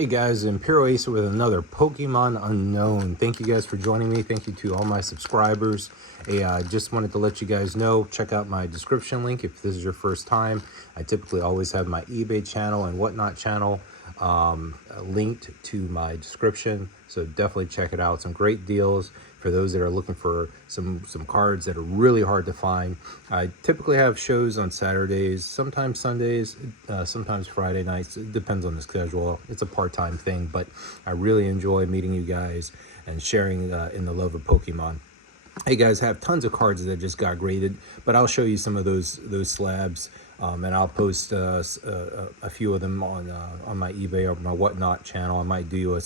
Hey guys, Imperial Acer with another Pokemon Unknown. Thank you guys for joining me. Thank you to all my subscribers. Hey, I just wanted to let you guys know, check out my description link if this is your first time. I typically always have my eBay channel and whatnot channel linked to my description. So definitely check it out. Some great deals for those that are looking for some cards that are really hard to find. I typically have shows on Saturdays, sometimes Sundays, sometimes Friday nights. It depends on the schedule. It's a part-time thing, but I really enjoy meeting you guys and sharing in the love of Pokemon. Hey guys, have tons of cards that just got graded, but I'll show you some of those slabs, and I'll post a few of them on my eBay or my whatnot channel. I might do a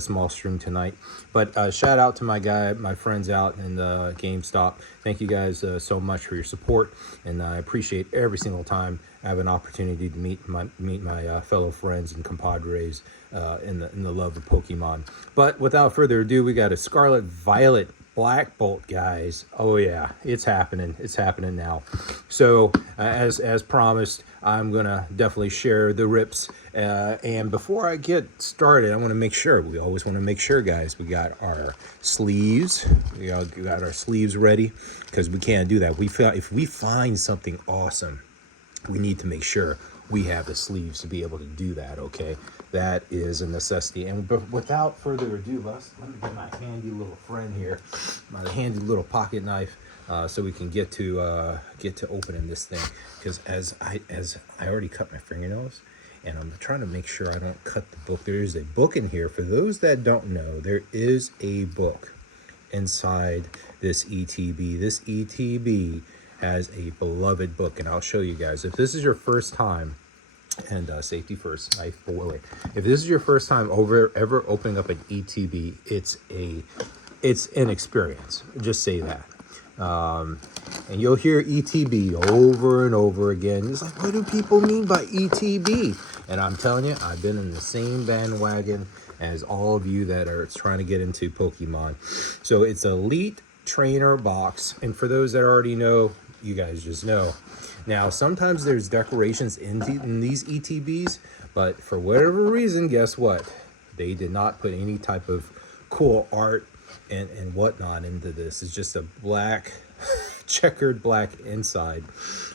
small stream tonight. But shout out to my friends out in GameStop. Thank you guys so much for your support, and I appreciate every single time I have an opportunity to meet my fellow friends and compadres in the love of Pokemon. But without further ado, we got a Scarlet Violet Black Bolt, guys. Oh yeah, it's happening now. So as promised, I'm gonna definitely share the rips, and before I get started, I want to make sure, we always want to make sure, guys, we got our sleeves. We got our sleeves ready, because we can't do that. If we find something awesome, we need to make sure we have the sleeves to be able to do that. Okay, that is a necessity. And without further ado, let me get my handy little friend here, my handy little pocket knife, so we can get to opening this thing. Because as I already cut my fingernails, and I'm trying to make sure I don't cut the book. There is a book in here. For those that don't know, there is a book inside this ETB. This ETB has a beloved book, and I'll show you guys. If this is your first time, and safety first, knife away. If this is your first time ever opening up an ETB, it's an experience. Just say that. And you'll hear ETB over and over again. It's like, what do people mean by ETB? And I'm telling you, I've been in the same bandwagon as all of you that are trying to get into Pokemon. So it's Elite Trainer Box, and for those that already know, you guys just know. Now, sometimes there's decorations in these ETBs, but for whatever reason, guess what? They did not put any type of cool art and whatnot into this. It's just a black, checkered black inside.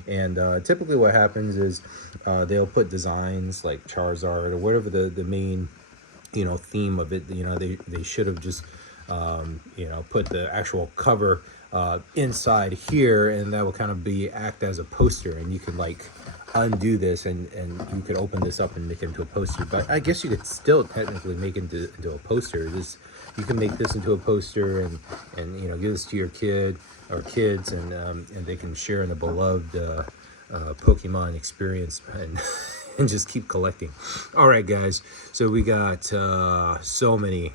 And typically what happens is they'll put designs like Charizard or whatever the main, theme of it. They should have just, put the actual cover inside here, and that will kind of act as a poster, and you can like undo this and you could open this up and make it into a poster. But I guess you could still technically make it into a poster. You can make this into a poster and give this to your kid or kids, and they can share in the beloved Pokemon experience and and just keep collecting. All right, guys, so we got so many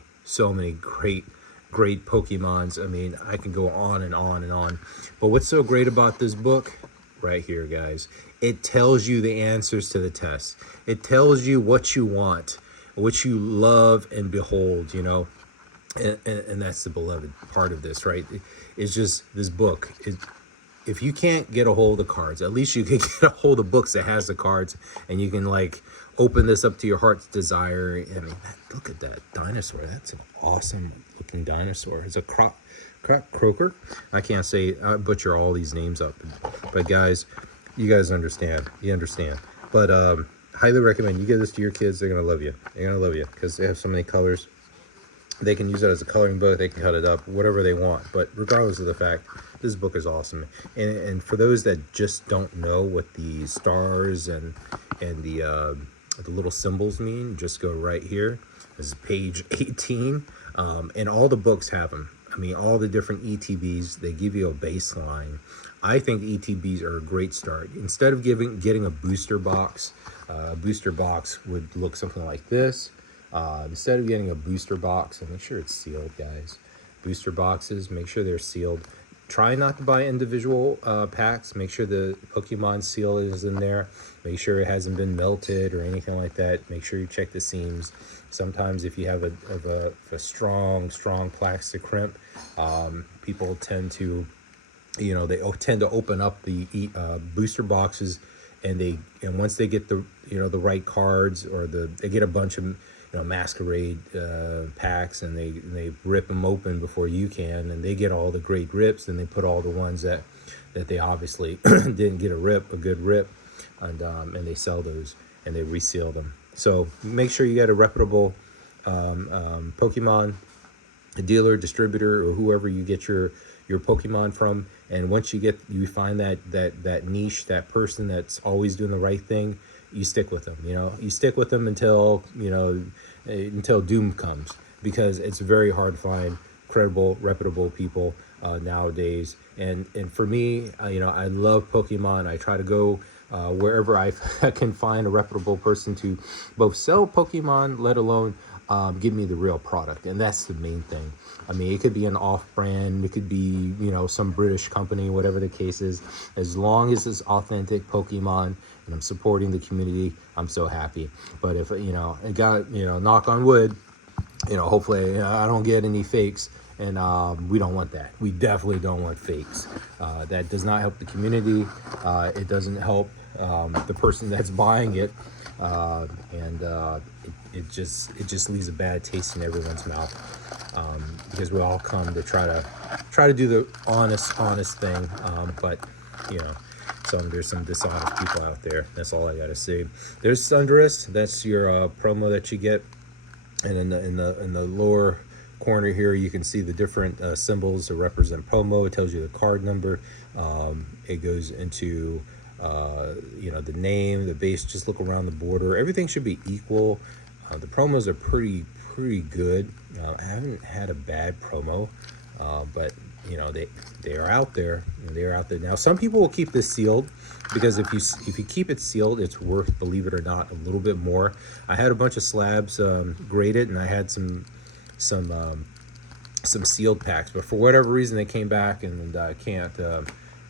great Pokemons. I mean, I can go on and on and on. But what's so great about this book? Right here, guys. It tells you the answers to the test. It tells you what you want, what you love and behold, And that's the beloved part of this, right? It's just this book. If you can't get a hold of the cards, at least you can get a hold of books that has the cards, and you can like open this up to your heart's desire. I mean, look at that dinosaur. That's an awesome looking dinosaur. It's a croaker. I can't say, I butcher all these names up, but guys, you guys understand. You understand. But highly recommend you give this to your kids. They're gonna love you. They're gonna love you because they have so many colors. They can use it as a coloring book. They can cut it up, whatever they want. But regardless of the fact, this book is awesome. And for those that just don't know what the stars and the little symbols mean, just go right here. This is page 18. And all the books have them. I mean, all the different ETBs, they give you a baseline. I think ETBs are a great start. Instead of getting a booster box would look something like this. Instead of getting a booster box, and make sure it's sealed, guys. Booster boxes, make sure they're sealed. Try not to buy individual packs. Make sure the Pokemon seal is in there. Make sure it hasn't been melted or anything like that. Make sure you check the seams. Sometimes if you have a strong plastic crimp, people tend to, they tend to open up the booster boxes and once they get the the right cards, or they get a bunch of masquerade packs, and they rip them open before you can, and they get all the great rips, and they put all the ones that they obviously didn't get a good rip, and they sell those, and they reseal them. So make sure you got a reputable Pokemon dealer, distributor, or whoever you get your Pokemon from. And once you find that niche, that person that's always doing the right thing, you stick with them. You stick with them until until doom comes, because it's very hard to find credible, reputable people nowadays. And for me, I love Pokemon. I try to go wherever I can find a reputable person to both sell Pokemon, let alone give me the real product. And that's the main thing. I mean, it could be an off-brand, it could be some British company, whatever the case is. As long as it's authentic Pokemon and I'm supporting the community, I'm so happy. But if it got knock on wood, hopefully I don't get any fakes. And we don't want that. We definitely don't want fakes. That does not help the community. It doesn't help the person that's buying it, and it just leaves a bad taste in everyone's mouth, because we all come to try to do the honest thing, but there's some dishonest people out there. That's all I gotta say. There's Sundress. That's your promo that you get, and in the lower corner here, you can see the different symbols that represent promo. It tells you the card number. It goes into the name, the base. Just look around the border. Everything should be equal. The promos are pretty good. I haven't had a bad promo, but they are out there. They're out there now. Some people will keep this sealed, because if you keep it sealed, it's worth, believe it or not, a little bit more. I had a bunch of slabs graded, and I had some sealed packs, but for whatever reason they came back, and I can't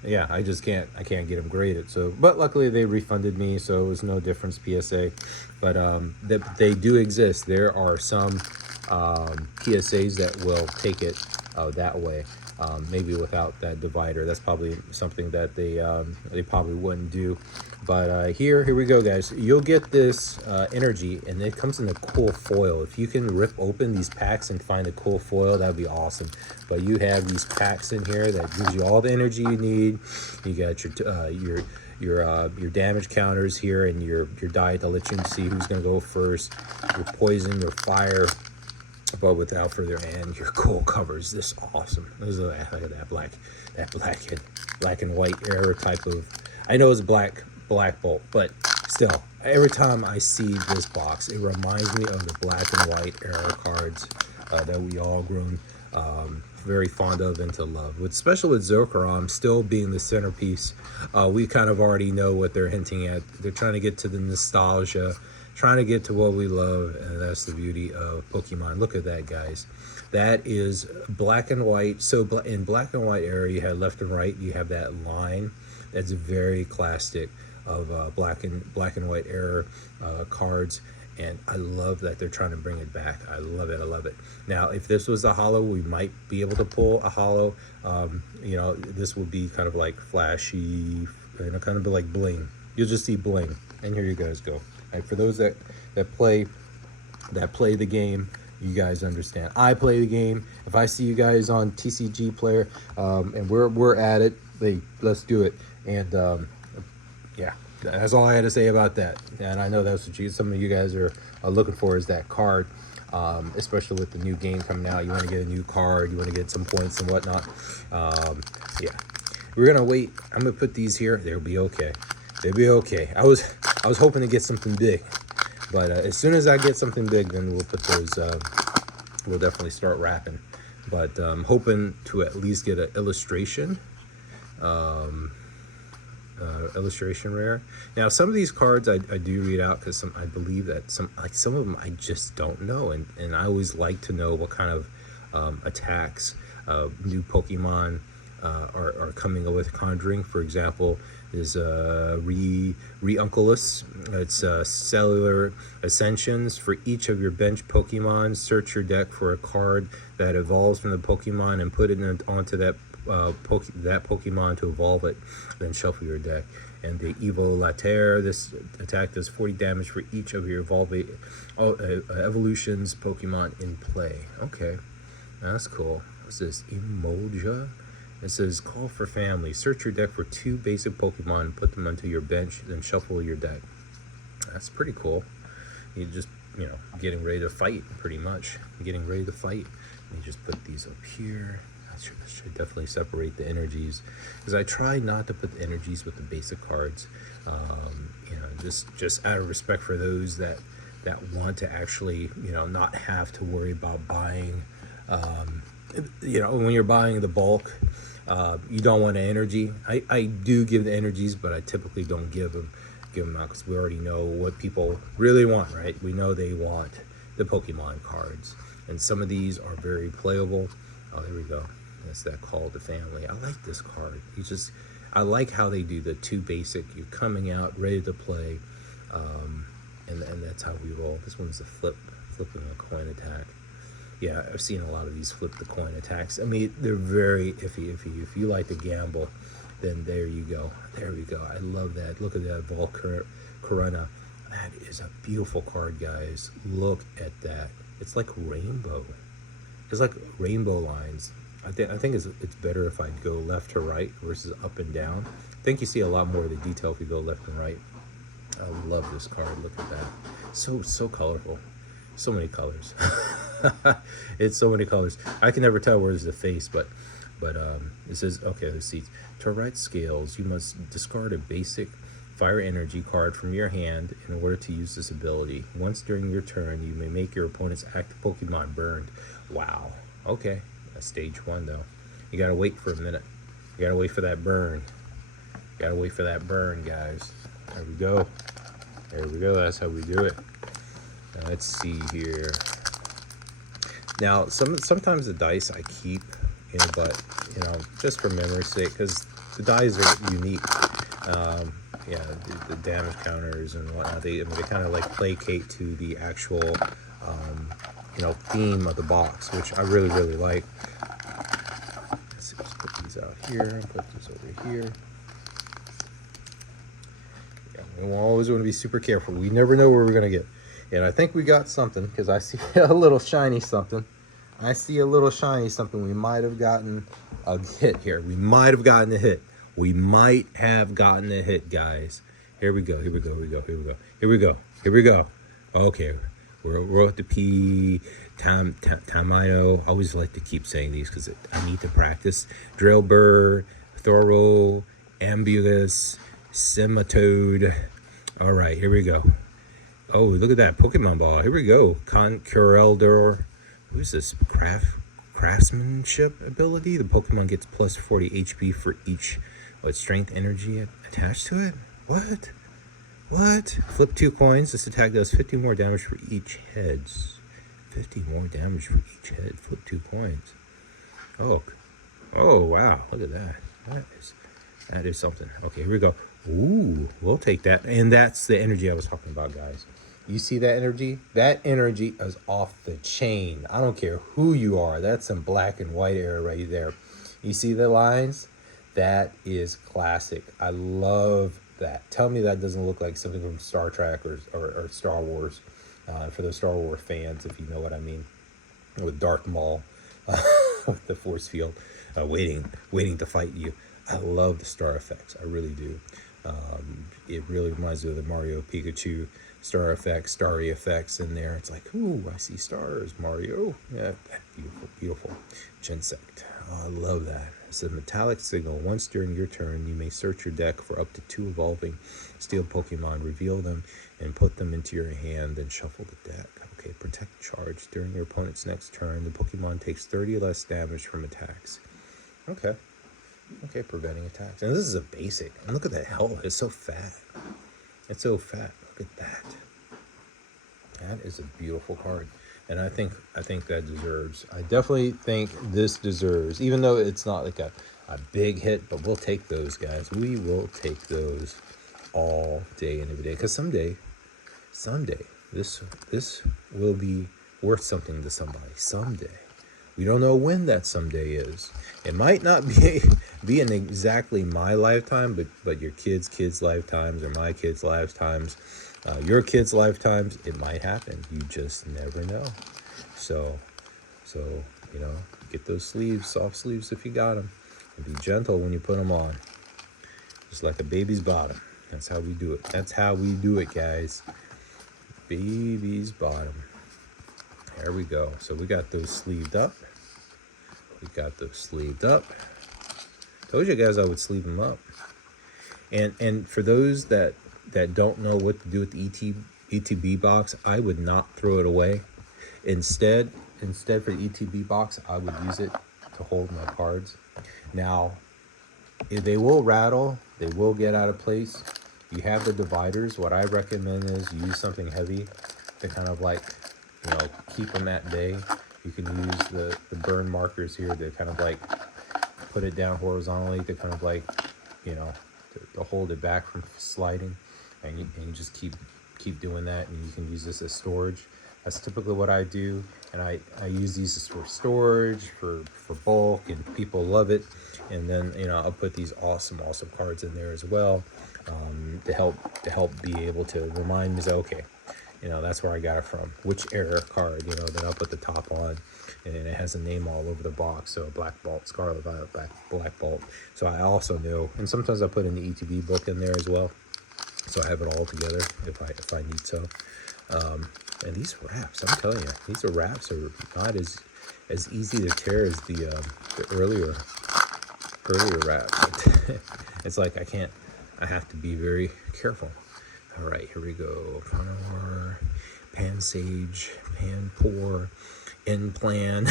I can't get them graded. So, but luckily they refunded me, so it was no difference, PSA. But they do exist. There are some PSAs that will take it that way, maybe without that divider. That's probably something that they probably wouldn't do. But here we go, guys. You'll get this energy, and it comes in a cool foil. If you can rip open these packs and find a cool foil, that'd be awesome. But you have these packs in here that gives you all the energy you need. You got your damage counters here, and your die to let you see who's gonna go first. Your poison, your fire. But without further ado, your cool covers. This awesome. Look at that black and white error type of. I know it's Black Bolt, but still, every time I see this box, it reminds me of the black and white error cards that we all grown very fond of and to love. Especially with Zerkarom still being the centerpiece, we kind of already know what they're hinting at. They're trying to get to the nostalgia, trying to get to what we love, and that's the beauty of Pokemon. Look at that, guys. That is black and white. So in black and white era, you had left and right. You have that line that's very classic of black and white era cards. And I love that they're trying to bring it back. I love it. Now, if this was a holo, we might be able to pull a holo. This would be kind of like flashy, kind of be like bling. You'll just see bling. And here you guys go. Right, for those that play the game, you guys understand. I play the game. If I see you guys on TCG Player, and we're at it, let's do it. And yeah, that's all I had to say about that. And I know that's what some of you guys are looking for, is that card, especially with the new game coming out. You want to get a new card, you want to get some points and whatnot. Yeah, we're gonna wait. I'm gonna put these here. They'll be okay. They'll be okay. I was hoping to get something big, but as soon as I get something big, then we'll put those. We'll definitely start wrapping. But I'm hoping to at least get an illustration. Illustration rare. Now, some of these cards I do read out, because I believe that some of them I just don't know, and I always like to know what kind of attacks new Pokemon are coming up with. Conjuring, for example, is Reunculus. It's cellular ascensions. For each of your bench Pokemon, search your deck for a card that evolves from the Pokemon and put it onto that that Pokemon to evolve it, then shuffle your deck. And the Evo Later, this attack does 40 damage for each of your evolutions Pokemon in play. Okay, that's cool. What's this? Emolja? It says, call for family. Search your deck for 2 basic Pokemon, put them onto your bench, then shuffle your deck. That's pretty cool. You just, getting ready to fight, pretty much. Getting ready to fight. You just put these up here. I should definitely separate the energies, because I try not to put the energies with the basic cards. Just out of respect for those that want to actually, not have to worry about buying. When you're buying the bulk, you don't want an energy. I do give the energies, but I typically don't give them out, because we already know what people really want, right? We know they want the Pokemon cards, and some of these are very playable. Oh, there we go. That's that call to family. I like this card. I like how they do the 2 basic. You're coming out ready to play, and that's how we roll. This one's a flipping a coin attack. Yeah, I've seen a lot of these flip the coin attacks. I mean, they're very iffy. If you like to gamble, then there you go. There we go. I love that. Look at that Volcarona. That is a beautiful card, guys. Look at that. It's like rainbow. It's like rainbow lines. I think it's better if I go left to right versus up and down. I think you see a lot more of the detail if you go left and right. I love this card. Look at that. So colorful. So many colors. It's so many colors. I can never tell where's the face, but it says, okay, let's see. To write scales, you must discard a basic fire energy card from your hand in order to use this ability. Once during your turn, you may make your opponent's active Pokemon burned. Wow. Okay. That's stage 1, though. You gotta wait for a minute. You gotta wait for that burn. You gotta wait for that burn, guys. There we go. There we go. That's how we do it. Now, let's see here. Now, sometimes the dice I keep, but just for memory's sake, because the dice are unique. The damage counters and whatnot. They kind of like placate to the actual, theme of the box, which I really, really like. Let's put these out here and put this over here. Yeah, we always want to be super careful. We never know where we're gonna get. And I think we got something, because I see a little shiny something. I see a little shiny something. We might have gotten a hit here. We might have gotten a hit. We might have gotten a hit, guys. Here we go. Here we go. Here we go. Here we go. Here we go. Here we go. Okay. We're at the P. Tamino. I always like to keep saying these because I need to practice. Drillbur, Thoro, Ambulus, Sematode. All right. Here we go. Oh, look at that Pokemon ball. Here we go. Conqueror. Who's this? Craftsmanship ability. The Pokemon gets plus 40 HP for each strength energy attached to it. What? Flip 2 coins. This attack does 50 more damage for each head. 50 more damage for each head. Flip 2 coins. Oh, wow. Look at that. That is something. Okay, here we go. Ooh, we'll take that. And that's the energy I was talking about, guys. You see that energy? That energy is off the chain. I don't care who you are. That's some black and white era right there. You see the lines? That is classic. I love that. Tell me that doesn't look like something from Star Trek or Star Wars. For the Star Wars fans, if you know what I mean. With Darth Maul, with the force field, waiting to fight you. I love the star effects. I really do. It really reminds me of the Mario Pikachu star effects, starry effects in there. It's like, ooh, I see stars, Mario. Yeah, beautiful. Genesect. Oh, I love that. It's a metallic signal. Once during your turn, you may search your deck for up to 2 evolving steel Pokemon, reveal them, and put them into your hand, then shuffle the deck. Okay, protect charge. During your opponent's next turn, the Pokemon takes 30 less damage from attacks. Okay, preventing attacks. And this is a basic. And look at that health. It's so fat. Look at that. That is a beautiful card. And I think that deserves. I definitely think this deserves, even though it's not like a big hit, but we'll take those, guys. We will take those all day and every day. Because someday, this will be worth something to somebody. Someday. We don't know when that someday is. It might not be in exactly my lifetime, but your kids' lifetimes, or my kids' lifetimes, your kids' lifetimes. It might happen. You just never know. So you know, get those sleeves, soft sleeves if you got them, and be gentle when you put them on, just like a baby's bottom. That's how we do it. That's how we do it, guys. Baby's bottom. There we go. So we got those sleeved up. Told you guys I would sleeve them up. And for those that don't know what to do with the ETB box, I would not throw it away. Instead for the ETB box, I would use it to hold my cards. Now, they will rattle. They will get out of place. You have the dividers. What I recommend is use something heavy to kind of like, you know, keep them at bay. You can use the burn markers here to kind of like put it down horizontally to kind of like, you know, to hold it back from sliding. And you just keep doing that, and you can use this as storage. That's typically what I do, and I use these for storage, for bulk, and people love it. And then, you know, I'll put these awesome cards in there as well, to help be able to remind me, okay, you know, that's where I got it from, which era card, you know. Then I'll put the top on, and it has a name all over the box. So Black Bolt, Scarlet, Violet, Black Bolt. So I also know, and sometimes I put in the ETB book in there as well, so I have it all together if I need so. And these wraps, I'm telling you, these wraps are not as easy to tear as the earlier wraps. It's like I have to be very careful. All right, here we go. Pan Sage, Pan Pour, In Plan.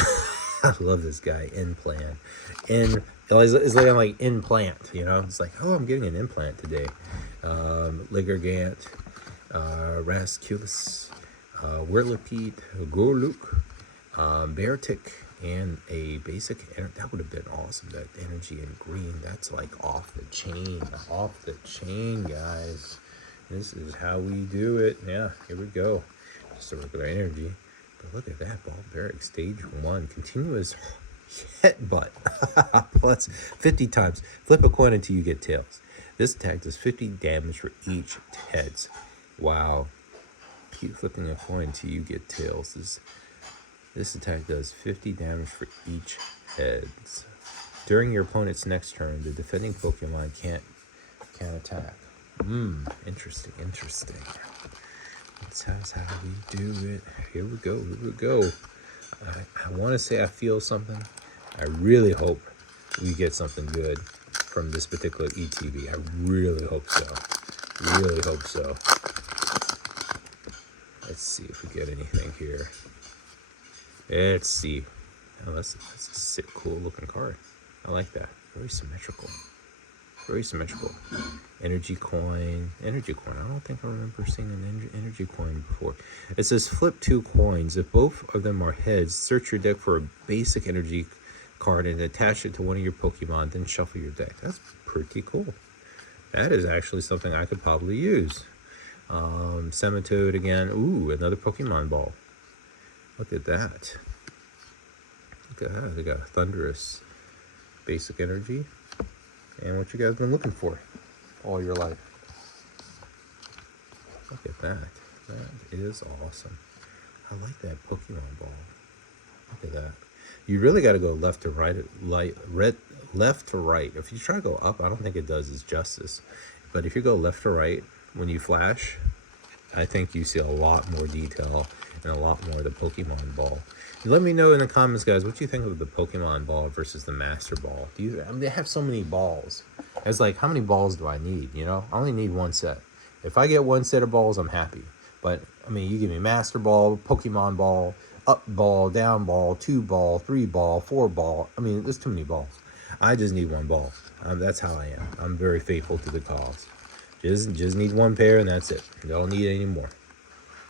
I love this guy, In Plan. It's like implant, you know? It's like, oh, I'm getting an implant today. Ligurgant, Rasculus, Whirlipede, Gorluk, Beartic, and a basic. That would have been awesome. That energy in green. That's like off the chain, guys. This is how we do it. Yeah, here we go. Just a regular energy. But look at that, Barbaric Stage 1. Continuous headbutt. Plus 50 times. Flip a coin until you get tails. This attack does 50 damage for each heads. Wow. Keep flipping a coin until you get tails. This attack does 50 damage for each heads. During your opponent's next turn, the defending Pokemon can't attack. Interesting. That's how we do it. Here we go. I want to say I feel something. I really hope we get something good from this particular ETB. I really hope so. Let's see if we get anything here. Let's see. Oh, that's a cool looking card. I like that. Very symmetrical. Energy coin. I don't think I remember seeing an energy coin before. It says flip 2 coins. If both of them are heads, search your deck for a basic energy card and attach it to one of your Pokemon, then shuffle your deck. That's pretty cool. That is actually something I could probably use. Semitoad again. Ooh, another Pokemon ball. Look at that. They got a Thunderous basic energy. And what you guys been looking for all your life. Look at that. That is awesome. I like that Pokemon ball. Look at that. You really got to go left to right. Left to right. If you try to go up, I don't think it does its justice. But if you go left to right, when you flash, I think you see a lot more detail and a lot more of the Pokemon ball. Let me know in the comments, guys, what you think of the Pokemon ball versus the Master Ball. They have so many balls. It's like, how many balls do I need? You know, I only need one set. If I get one set of balls, I'm happy. But I mean, you give me Master Ball, Pokemon Ball, up ball, down ball, 2 ball, 3 ball, 4 ball. I mean, there's too many balls. I just need one ball. That's how I am. I'm very faithful to the cause. Just need one pair and that's it. Don't need any more.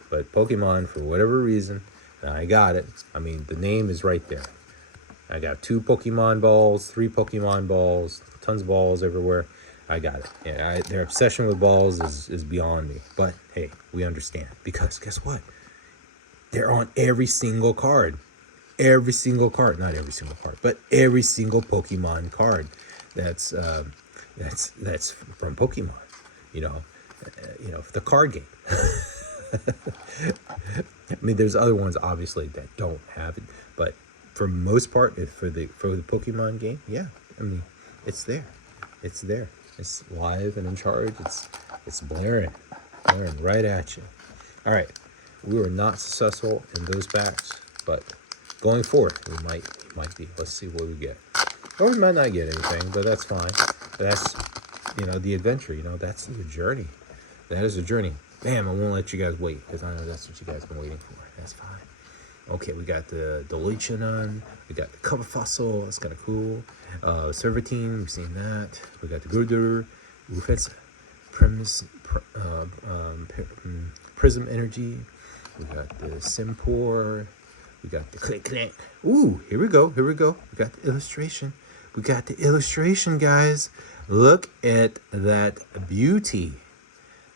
But Pokemon, for whatever reason, I got it. I mean, the name is right there. I got 2 Pokemon balls, 3 Pokemon balls, tons of balls everywhere. I got it. Yeah, their obsession with balls is beyond me. But hey, we understand. Because guess what? They're on every single card. every single card, not every single card, but every single Pokemon card that's from Pokemon. You know, the card game. I mean, there's other ones obviously that don't have it, but for most part, for the Pokemon game, yeah. I mean, it's there. It's there. It's live and in charge. It's blaring right at you. All right, we were not successful in those packs, but going forward, we might be. Let's see what we get. Or we might not get anything, but that's fine. But that's, the adventure. That's the journey. That is the journey. Bam! I won't let you guys wait because I know that's what you guys been waiting for. That's fine. Okay, we got the Dolichanon, we got the Cover Fossil, that's kind of cool. Servatine, we've seen that. We got the Gurdur, Rufets, Prism Energy. We got the Simpor. We got the Click Click. Ooh, here we go. We got the illustration. We got the illustration, guys. Look at that beauty.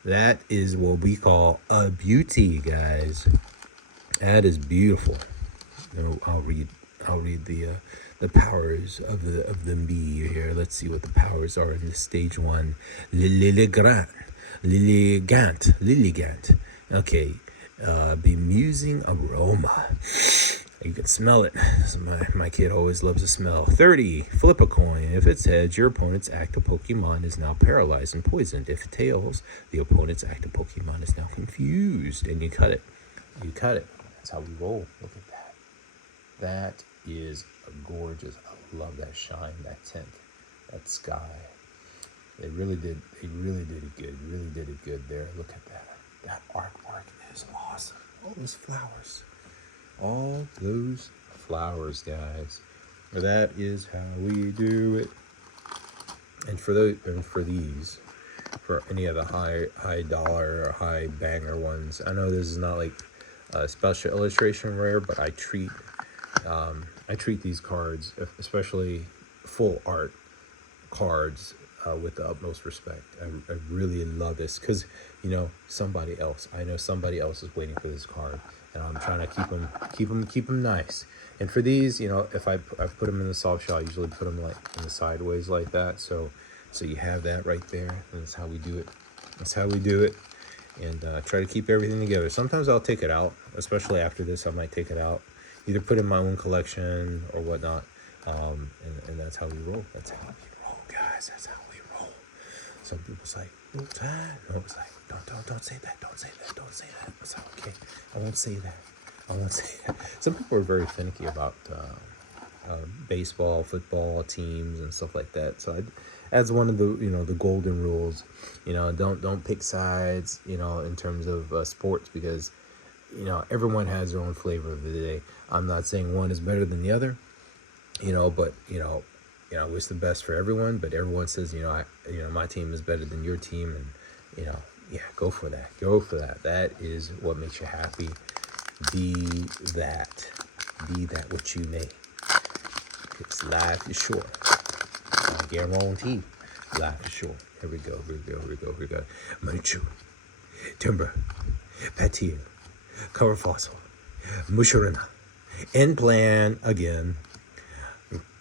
That is what we call a beauty, guys. That is beautiful. I'll read the powers of the bee here. Let's see what the powers are in this stage 1. Lilligant. Okay. Bemusing aroma. You can smell it. So my kid always loves to smell. 30. Flip a coin. If it's heads, your opponent's active Pokemon is now paralyzed and poisoned. If it tails, the opponent's active Pokemon is now confused. And you cut it. That's how we roll. Look at that. That is gorgeous. I love that shine, that tint, that sky. They really did it good. Really did it good there. Look at that. That artwork is awesome. All those flowers, guys. That is how we do it. And for these, for any of the high dollar or high banger ones, I know this is not like a special illustration rare, but I treat these cards, especially full art cards, with the utmost respect. I really love this because I know somebody else is waiting for this card, and I'm trying to keep them nice. And for these, if I put them in the soft shell, I usually put them like in the sideways like that. So you have that right there. And that's how we do it. And try to keep everything together. Sometimes I'll take it out, especially after this. I might take it out, either put in my own collection or whatnot. And that's how we roll. That's how we roll, guys. That's how we roll. Some people's like, no, it's like, don't say that. Don't say that. It's like, okay, I won't say that. Some people are very finicky about baseball, football teams and stuff like that. So that's one of the the golden rules. Don't pick sides. In terms of sports, because everyone has their own flavor of the day. I'm not saying one is better than the other. But wish the best for everyone. But everyone says my team is better than your team, and go for that. That is what makes you happy. Be that which you may. Because life is short. I guarantee life is short. Here we go. Manchu, Timber, Patir, Cover Fossil, Mushurina, End Plan again,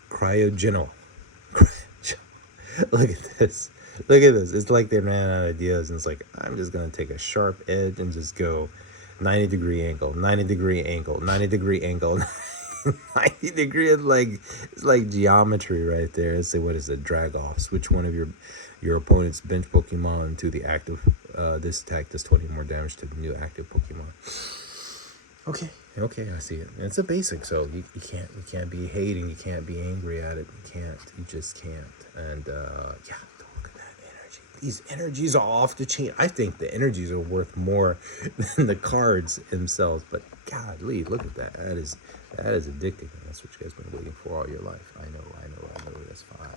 Cryogeno. Look at this. It's like they ran out of ideas, and it's like, I'm just going to take a sharp edge and just go 90-degree angle, 90-degree angle, 90-degree angle. 90 degrees, it's like geometry right there. Let's say, what is it? Drag off. Switch one of your opponent's bench Pokemon to the active. This attack does 20 more damage to the new active Pokemon. Okay, I see it. And it's a basic, so you can't be hating, you can't be angry at it. You just can't. And look at that energy. These energies are off the chain. I think the energies are worth more than the cards themselves. But golly, look at that. That is addicting. That's what you guys been waiting for all your life. I know. That's fine.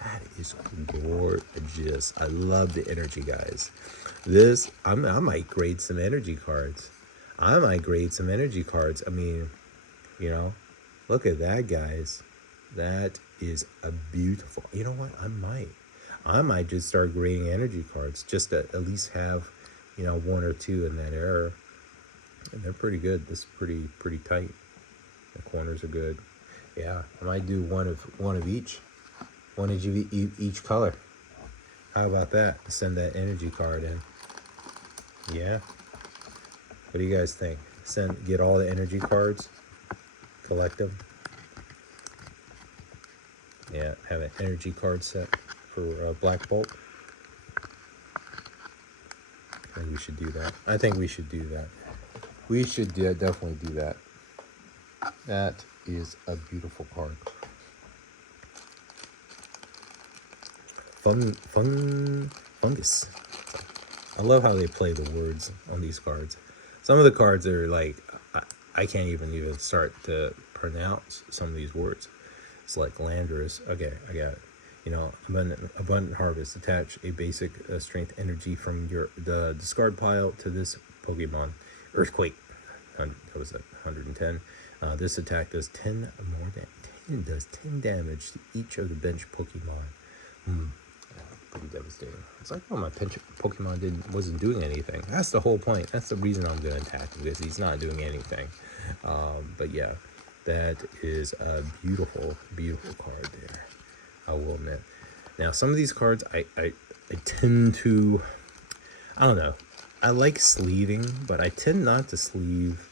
That is gorgeous. I love the energy, guys. I might grade some energy cards. I mean, look at that, guys. That is a beautiful. You know what? I might just start grading energy cards just to at least have, one or two in that era. And they're pretty good. This is pretty tight. The corners are good. Yeah, I might do one of each. One of each color. How about that? Send that energy card in. Yeah. What do you guys think? Get all the energy cards, collect them. Yeah, have an energy card set for Black Bolt. I think we should do that. I think we should do that. We should definitely do that. That is a beautiful card. Fungus. I love how they play the words on these cards. Some of the cards are like, I can't even start to pronounce some of these words. It's like Landorus. Okay, I got it. You know, abundant harvest. Attach a basic strength energy from the discard pile to this Pokemon. Earthquake. That was at 110. This attack does 10 damage to each of the bench Pokemon. Pretty devastating. It's like, oh, my Pokemon wasn't doing anything. That's the whole point. That's the reason I'm going to attack him, because he's not doing anything. But yeah, that is a beautiful, beautiful card there, I will admit. Now, some of these cards, I tend to, I don't know. I like sleeving, but I tend not to sleeve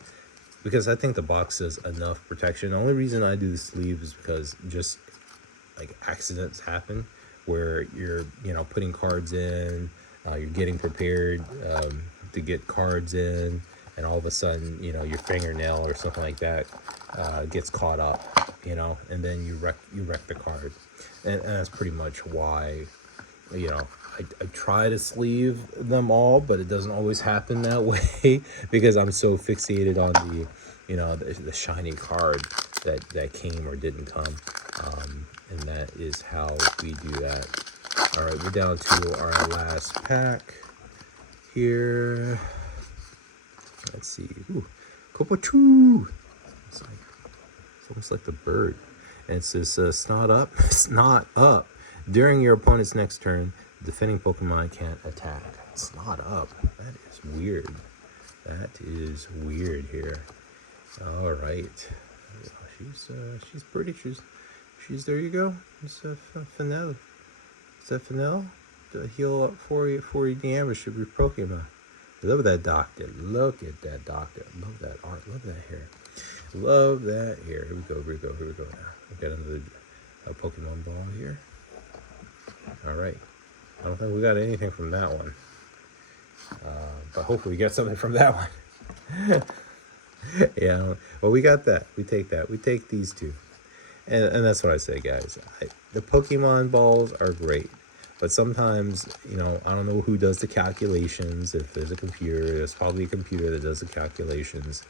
because I think the box does enough protection. The only reason I do the sleeve is because just like accidents happen where you're, putting cards in, you're getting prepared to get cards in, and all of a sudden, your fingernail or something like that gets caught up, and then you wreck the card. And that's pretty much why, I try to sleeve them all, but it doesn't always happen that way because I'm so fixated on the shiny card that came or didn't come. And that is how we do that. All right, we're down to our last pack here. Let's see. Ooh, Kopochu. It's almost like the bird. And it says, snot up. During your opponent's next turn, the defending Pokemon can't attack. Snot up. That is weird. That is weird here. All right. She's pretty. She's there you go. It's a Fennel. Is that Fennel? To heal up 40 damage to your Pokemon. Love that doctor. Look at that doctor. Love that art. Love that hair. Love that hair. Here we go now. We got another Pokemon ball here. All right. I don't think we got anything from that one. But hopefully we get something from that one. Yeah. Well, we got that. We take that. We take these two. And that's what I say, guys. The Pokemon balls are great. But sometimes, I don't know who does the calculations. If there's a computer, there's probably a computer that does the calculations.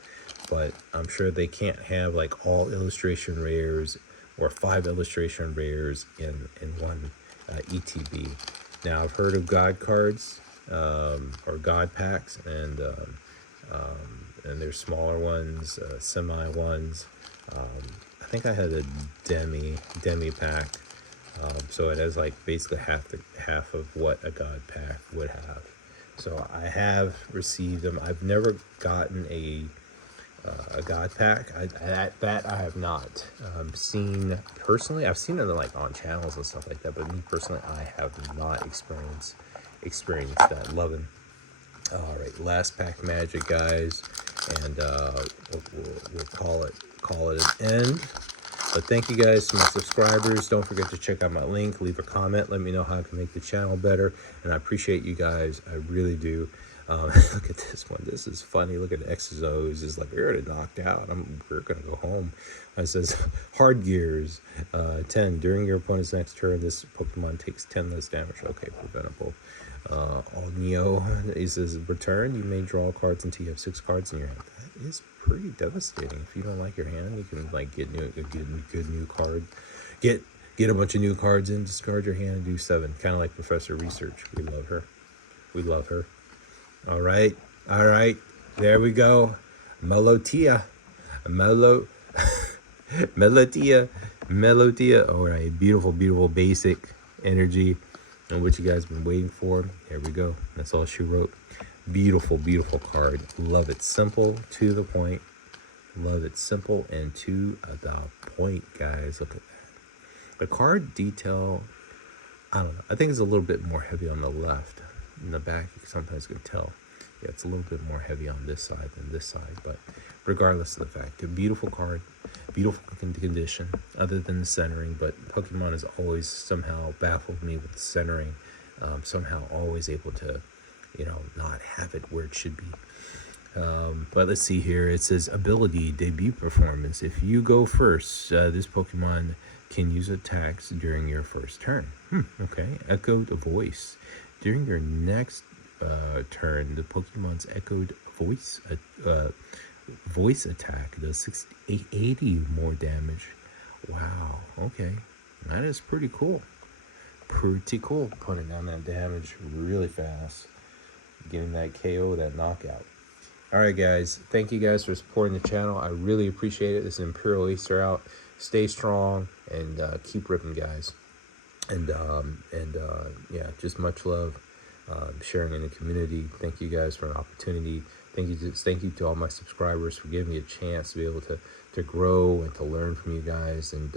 But I'm sure they can't have like all illustration rares or 5 illustration rares in one ETB. Now, I've heard of God cards or God packs, and there's smaller ones, semi ones. I think I had a demi pack, so it has like basically half of what a God pack would have. So I have received them. I've never gotten a God pack. That I have not seen personally. I've seen it like on channels and stuff like that, but me personally, I have not experienced that. Loving. All right, last pack magic, guys, and we'll call it an end. But thank you guys to my subscribers. Don't forget to check out my link, leave a comment, let me know how I can make the channel better, and I appreciate you guys. I really do. Look at this one. This is funny. Look at the X's O's. It's like, we're already knocked out. We're gonna go home. It says hard gears 10. During your opponent's next turn, this Pokemon takes 10 less damage. Okay, preventable. All Neo, he says return. You may draw cards until you have 6 cards in your hand. That is pretty devastating. If you don't like your hand, you can like get a good new card. Get a bunch of new cards in, discard your hand, and do 7. Kind of like Professor Research. We love her. We love her. All right. There we go. Melodia. All right. Beautiful basic energy. And what you guys been waiting for. Here we go. That's all she wrote. Beautiful card. Love it. Simple, to the point. Love it. Simple and to the point, guys. Look at that. The card detail, I don't know. I think it's a little bit more heavy on the left. In the back, you sometimes can tell. Yeah, it's a little bit more heavy on this side than this side. But regardless of the fact, a beautiful card, beautiful condition, other than the centering. But Pokemon has always somehow baffled me with the centering. Somehow always able to, not have it where it should be. But let's see here. It says ability debut performance. If you go first, this Pokemon can use attacks during your first turn. Okay. Echoed voice. During your next turn, the Pokemon's echoed voice attack does 80 more damage. Wow. Okay. That is pretty cool. Pretty cool. Putting down that damage really fast. Getting that KO, that knockout. All right, guys. Thank you guys for supporting the channel. I really appreciate it. This is Imperial Acer out. Stay strong and keep ripping, guys. And yeah, just much love. Sharing in the community. Thank you guys for an opportunity. Thank you to all my subscribers for giving me a chance to be able to grow and to learn from you guys, and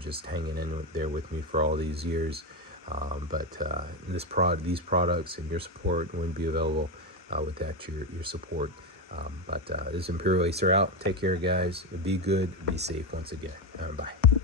just hanging in there with me for all these years. But these products and your support wouldn't be available without your support. This is Imperial Acer out. Take care, guys. Be good. Be safe once again. Bye.